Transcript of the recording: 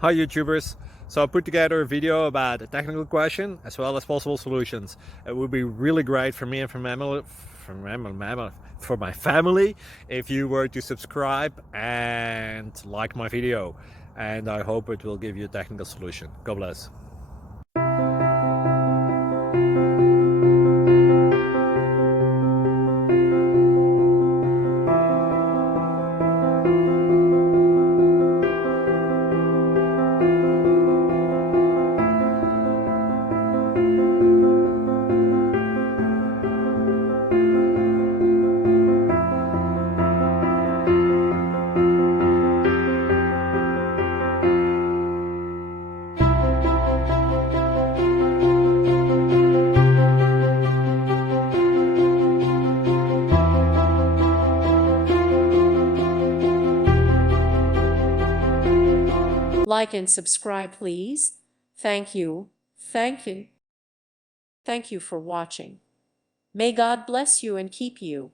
Hi YouTubers! So I put together a video about a technical question as well as possible solutions. It would be really great for me and for my family if you were to subscribe and like my video, and I hope it will give you a technical solution. God bless. Like and subscribe, please. Thank you. Thank you. Thank you for watching. May God bless you and keep you.